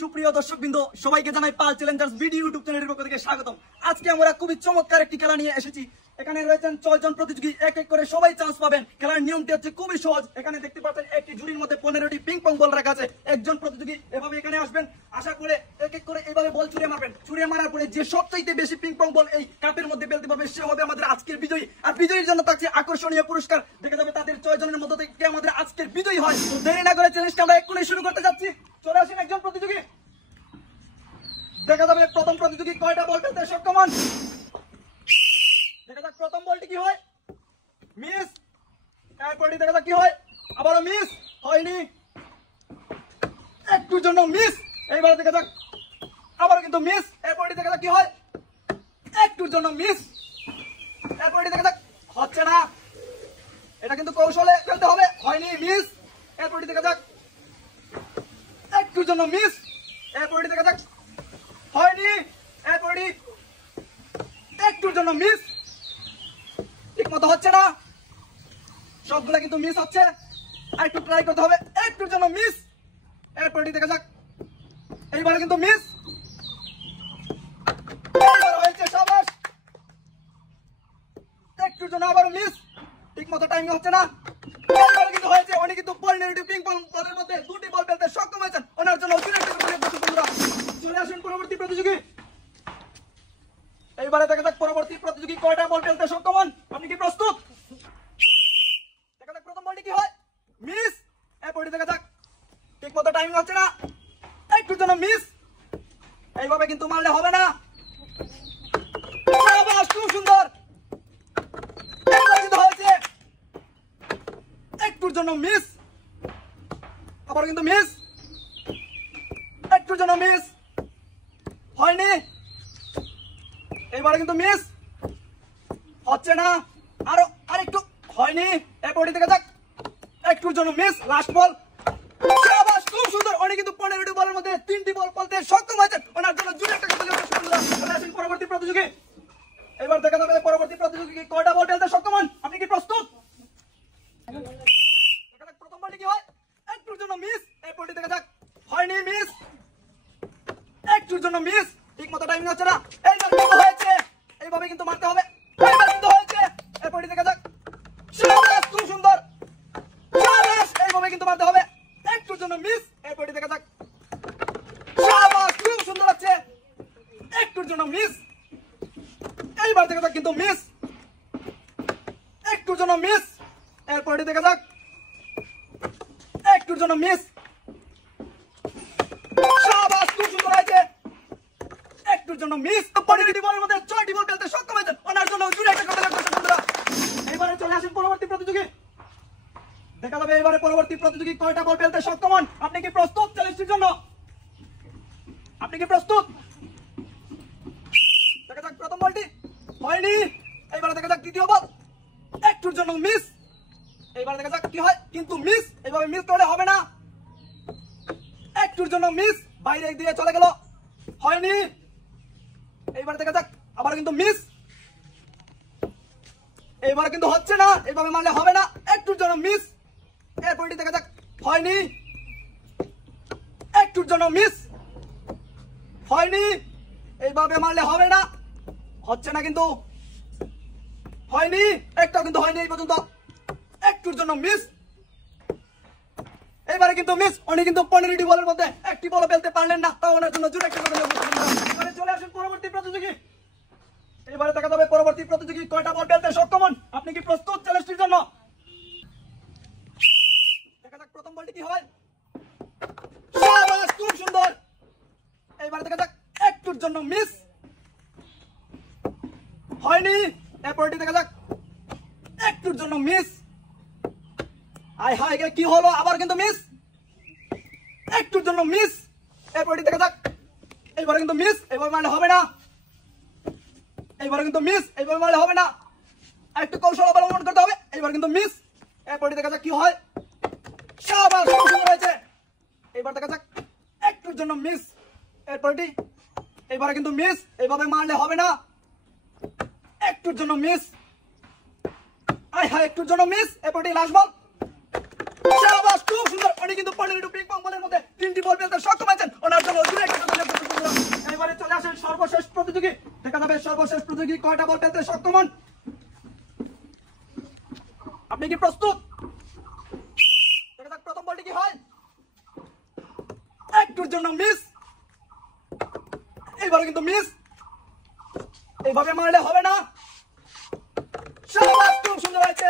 সুপ্রিয় দর্শকবৃন্দ, সবাইকে জানাই পাল চ্যালেঞ্জার্স ভিডিও ইউটিউব চ্যানেলের পক্ষ থেকে স্বাগতম। আজকে আমরা খুবই চমৎকার একটি খেলা নিয়ে এসেছি। এখানে রয়েছেন 6 জন প্রতিযোগী, এক এক করে সবাই চান্স পাবেন। খেলার নিয়মটি হচ্ছে খুবই সহজ। এখানে দেখতে পাচ্ছেন একটি ঝুড়ির মধ্যে 15টি পিং পং বল রাখা আছে। একজন প্রতিযোগী এভাবে এখানে আসবেন, আশা করে এক এক করে এইভাবে বল ছুঁড়ে মারবেন। ছুঁড়ে মারার পরে যে সবচাইতে বেশি পিং পং বল এই কাপের মধ্যে ফেলতে পারবে সে হবে আমাদের আজকের বিজয়ী। আর বিজয়ীর জন্য থাকছে আকর্ষণীয় পুরস্কার। দেখা যাবে তাদের 6 জনের মধ্যে থেকে কে আমাদের আজকের বিজয়ী হয়। তো দেরি না করে চ্যালেঞ্জটা আমরা এক্ষুনি শুরু করতে যাচ্ছি। চলে আসেন একজন প্রতিযোগী। দেখা যাবে প্রথম প্রতিযোগী কয়টা বল ফেলতে সক্ষম হন। দেখা যাক প্রথম বলটি কি হয়, মিস। এরপরটি দেখা যাক কি হয়, আবারও মিস, হয়নি, একটুর জন্য মিস। এইবার দেখা যাক আবারও কিন্তু মিস। এরপরটি দেখা যাক কি হয়, একটুর জন্য মিস। এরপরটি দেখা যাক হচ্ছে না, এটা কিন্তু কৌশলে ফেলতে হবে, হয়নি, মিস। এরপরটি দেখা যাক একটুর জন্য মিস। এরপরটি দেখা যাক হয়নি, এরপরটি একটুর জন্য মিস। ঠিক মতো হচ্ছে না, সবগুলা কিন্তু মিস হচ্ছে, আর একটু ট্রাই করতে হবে, একটুর জন্য মিস। এরপরটি দেখা যাক এইবারে কিন্তু মিস, হয়েছে, শাবাশ। একটুর জন্য আবারও মিস, ঠিক মতো টাইমিং হচ্ছে না, এইবারে কিন্তু হয়েছে। উনি কিন্তু 15টি পিং পং বলের মধ্যে 2টি বল ফেলতে সক্ষম হয়েছেন। ওনার জন্য চলে আসুন পরবর্তী প্রতিযোগী। এইবারে দেখা যাক পরবর্তী প্রতিযোগী কয়টা বল ফেলতে সক্ষম হন। আপনি কি প্রস্তুত? দেখা যাক প্রথম বলটি কি হয়, মিস। এরপরটি দেখা যাক ঠিক মতো টাইমিং হচ্ছে না, একটুর জন্য মিস। এইভাবে কিন্তু মারলে হবে না, খুব সুন্দর, হয়েছে, একটুর জন্য মিস। আবার কিন্তু মিস, একটুর জন্য মিস, হয়নি, এইবারে কিন্তু মিস, হচ্ছে না, আরো আরেকটু, হয়নি। এরপরটি দেখা যাক একটুর জন্য মিস, লাস্ট বল, শাবাশ, খুব সুন্দর। উনি কিন্তু 15টি বলের মধ্যে 3টি বল ফেলতে সক্ষম হয়েছেন। ওনার জন্য জোরে একটা কথা বলতে সুন্দর। পরবর্তী প্রতিযোগী। এবার দেখা যাবে পরবর্তী প্রতিযোগী কয়টা বল ফেলতে সক্ষম হন। আপনি কি প্রস্তুত? দেখা যাক প্রথম বলটি কি হয়, একটুর জন্য মিস। এরপরটি দেখা যাক হয়নি, মিস, একটুর জন্য মিস। ঠিক মতো টাইমিং হচ্ছে না, এইবার কিন্তু হয়েছে, এইভাবে কিন্তু মারতে হবে, এইবার কিন্তু হয়েছে। এরপরটি দেখা যাক, শাবাশ, খুব সুন্দর, শাবাশ, এইভাবে কিন্তু মারতে হবে, একটুর জন্য মিস। এরপরটি দেখা যাক, শাবাশ, খুব সুন্দর হচ্ছে, একটুর জন্য মিস। এইবার দেখা যাক কিন্তু মিস, একটুর জন্য মিস। এরপরটি দেখা যাক একটুর জন্য মিস, শাবাশ, খুব সুন্দর হয়েছে, একটুর জন্য মিস। 15টি বলের মধ্যে 6টি বল ফেলতে সক্ষম হয়েছেন। ওনার জন্য জোরে একটা কথা লাগবে বন্ধুরা। এবারে চলে আসেন পরবর্তী প্রতিযোগী। দেখা যাবে এবারে পরবর্তী প্রতিযোগী কয়টা বল ফেলতে সক্ষম হন। আপনি কি প্রস্তুত চ্যালেঞ্জটির জন্য? আপনি কি প্রস্তুত? দেখা যাক প্রথম বলটি হয়নি, এইবারে দেখা যাক দ্বিতীয় বল, একটুর জন্য মিস। এইবারে দেখা যাক কি হয়, কিন্তু মিস। এইভাবে মিস করলে হবে না, একটুর জন্য মিস, বাইরে দিয়ে চলে গেল, হয়নি। এইবার দেখা যাক আবার কিন্তু মিস, এইবার কিন্তু হচ্ছে না, এইভাবে মারলে হবে না, একটুর জন্য মিস। এরপরটি দেখা যাক হয়নি, একটুর জন্য মিস, হয়নি, এইভাবে মারলে হবে না, হচ্ছে না, কিন্তু হয়নি, একটাও কিন্তু হয়নি এই পর্যন্ত, একটুর জন্য মিস। এবারে কিন্তু মিস। উনি কিন্তু 15টি বলের মধ্যে একটি বল ফেলতে পারলেন না, তাও ওনার জন্য জোরে একটা কথা বলতে। এবারে চলে আসেন পরবর্তী প্রতিযোগী। এবারে দেখা যাবে পরবর্তী প্রতিযোগী কয়টা বল ফেলতে সক্ষম হন। আপনি কি প্রস্তুত চ্যালেঞ্জটির জন্য? দেখা যাক প্রথম বলটি কি হয়, শাবাশ, খুব সুন্দর। এইবারে দেখা যাক একটুর জন্য মিস, হয়নি। এরপরটি দেখা যাক একটুর জন্য মিস, আয় হায় কি হলো, আবার কিন্তু মিস, একটুর জন্য মিস। এরপরটি দেখা যাক এইবারে কিন্তু মিস, এইবার মারলে হবে না, এইবারে কিন্তু মিস, এইবার মারলে হবে না, একটু কৌশল অবলম্বন করতে হবে। এইবার কিন্তু মিস। এরপরটি দেখা যাক কি হয়, শাবাশ, খুব সুন্দর হয়েছে। এইবার দেখা যাক একটুর জন্য মিস। এরপরটি এইবারে কিন্তু মিস, এইভাবে মারলে হবে না, একটুর জন্য মিস, আয় হায় একটুর জন্য মিস। এরপরটি লাস্ট বল, শাবাশ, খুব সুন্দর। উনি কিন্তু 15টি পিং পং বলের মধ্যে 3টি বল ফেলতে সক্ষম হয়েছেন। ওনার জন্য প্রতিযোগী, দেখা যাবে সর্বশেষ প্রতিযোগী কয়টা বল ফেলতে সক্ষম হন। আপনি কি প্রস্তুত? দেখা যাক প্রথম বলটি কি হয়। একটুর জন্য মিস। এইবারও কিন্তু মিস। এইভাবে মারলে হবে না। শাবাশ, খুব সুন্দর হয়েছে।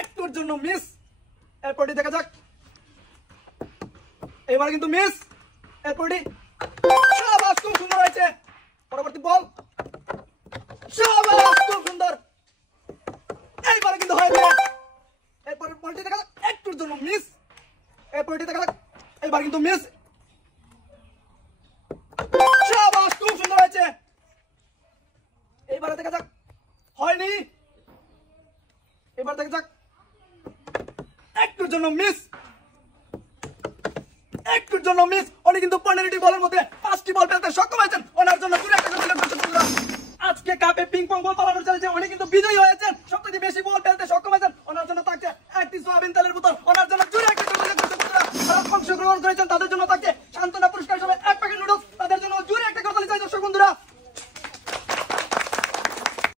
একটুর জন্য মিস। এরপরটি দেখা যাক। এবার কিন্তু মিস। এরপরটি শাবাশ, খুব সুন্দর হয়েছে। পরবর্তী বল। শাবাশ, খুব সুন্দর। এইবার কিন্তু হয়েছে। এরপর বলটি দেখা যাক। একটুর জন্য মিস। এরপরটি দেখা যাক। এবার কিন্তু মিস। শাবাশ, খুব সুন্দর হয়েছে। এইবারে দেখা যাক। হয়নি। এবার দেখা যাক। একটুর জন্য মিস। একটুর জন্য মিস। উনি কিন্তু 15টি বলের মধ্যে 5টি বল ফেলতে সক্ষম হয়েছেন। ওনার জন্য জোরে একটা তালি বন্ধুরা। আজকে কাপে পিং পং বল পালানো চলছে। উনি কিন্তু বিজয়ী হয়েছেন। সবথেকে বেশি বল ফেলতে সক্ষম হয়েছেন। ওনার জন্য থাকছে একটি সোয়াবিন তেলের বোতল। ওনার জন্য জোরে একটা তালি বন্ধুরা। যারা অংশগ্রহণ করেছেন তাদের জন্য